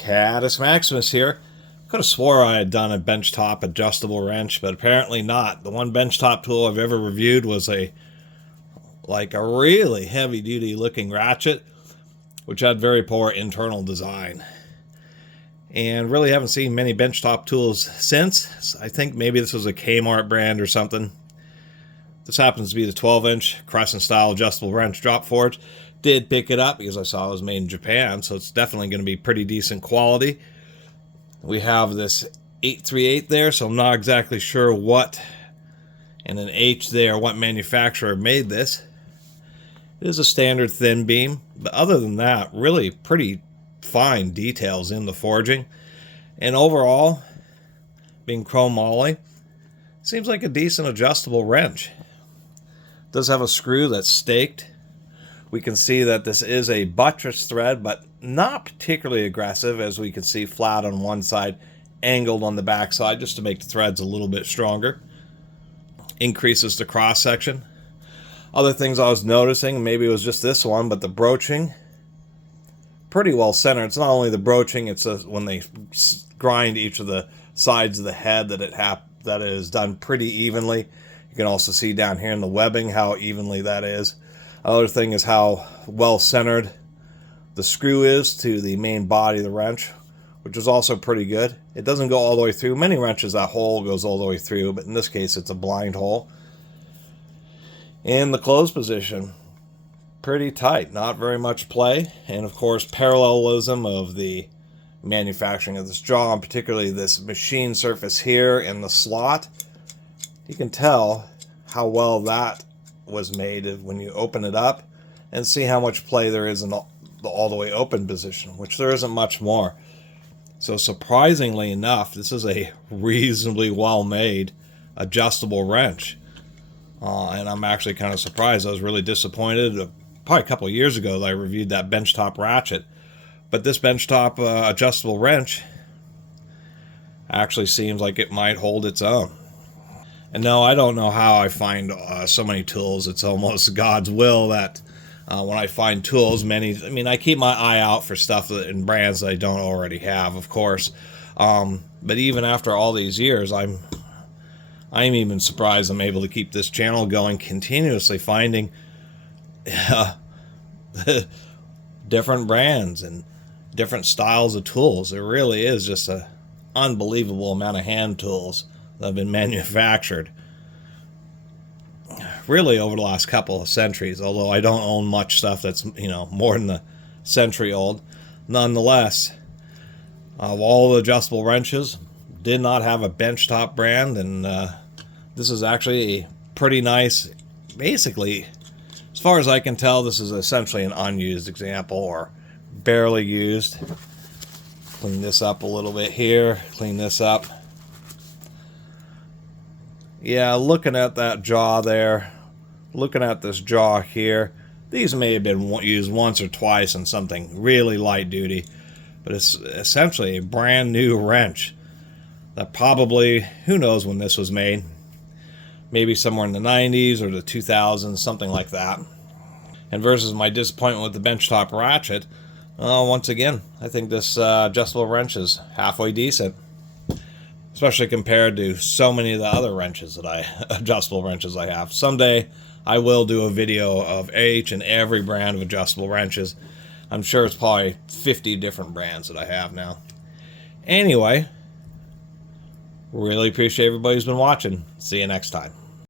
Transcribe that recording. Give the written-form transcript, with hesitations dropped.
Catus Maximus here. Could have swore I had done a benchtop adjustable wrench, but apparently not. The one benchtop tool I've ever reviewed was a really heavy duty looking ratchet, which had very poor internal design. And really haven't seen many benchtop tools since. I think maybe this was a Kmart brand or something. This happens to be the 12-inch crescent style adjustable wrench drop forge. Did pick it up because I saw it was made in Japan, so it's definitely going to be pretty decent quality. We have this 838 there, so I'm not exactly sure what, and an H there, what manufacturer made this. It is a standard thin beam, but other than that, really pretty fine details in the forging. And overall, being chrome moly, seems like a decent adjustable wrench. It does have a screw that's staked. We can see that this is a buttress thread, but not particularly aggressive, as we can see flat on one side, angled on the back side, just to make the threads a little bit stronger. Increases the cross section. Other things I was noticing, maybe it was just this one, but the broaching, pretty well centered. It's not only the broaching, it's when they grind each of the sides of the head that it is done pretty evenly. You can also see down here in the webbing how evenly that is. Another thing is how well centered the screw is to the main body of the wrench, which is also pretty good. It doesn't go all the way through. Many wrenches, that hole goes all the way through, but in this case it's a blind hole. And the close position, pretty tight, not very much play. And of course, parallelism of the manufacturing of this jaw, and particularly this machine surface here in the slot. You can tell how well that was made when you open it up and see how much play there is in the all the way open position, which there isn't much more. So surprisingly enough, this is a reasonably well made adjustable wrench. And I'm actually kind of surprised. I was really disappointed. Probably a couple of years ago that I reviewed that benchtop ratchet. But this benchtop adjustable wrench actually seems like it might hold its own. And no, I don't know how I find so many tools. It's almost God's will that when I find tools, I keep my eye out for stuff in brands that I don't already have, of course. But even after all these years, I'm even surprised I'm able to keep this channel going continuously, finding different brands and different styles of tools. It really is just an unbelievable amount of hand tools that have been manufactured really over the last couple of centuries, although I don't own much stuff that's more than a century old. Nonetheless, of all the adjustable wrenches, did not have a benchtop brand, and this is actually a pretty nice, basically, as far as I can tell, this is essentially an unused example, or barely used. Clean this up a little bit here, clean this up. Yeah, looking at that jaw there, looking at this jaw here, these may have been used once or twice in something really light duty, but it's essentially a brand new wrench that probably, who knows when this was made, maybe somewhere in the 90s or the 2000s, something like that. And versus my disappointment with the benchtop ratchet, once again, I think this adjustable wrench is halfway decent. Especially compared to so many of the other wrenches adjustable wrenches I have. Someday I will do a video of each and every brand of adjustable wrenches. I'm sure it's probably 50 different brands that I have now. Anyway, really appreciate everybody who's been watching. See you next time.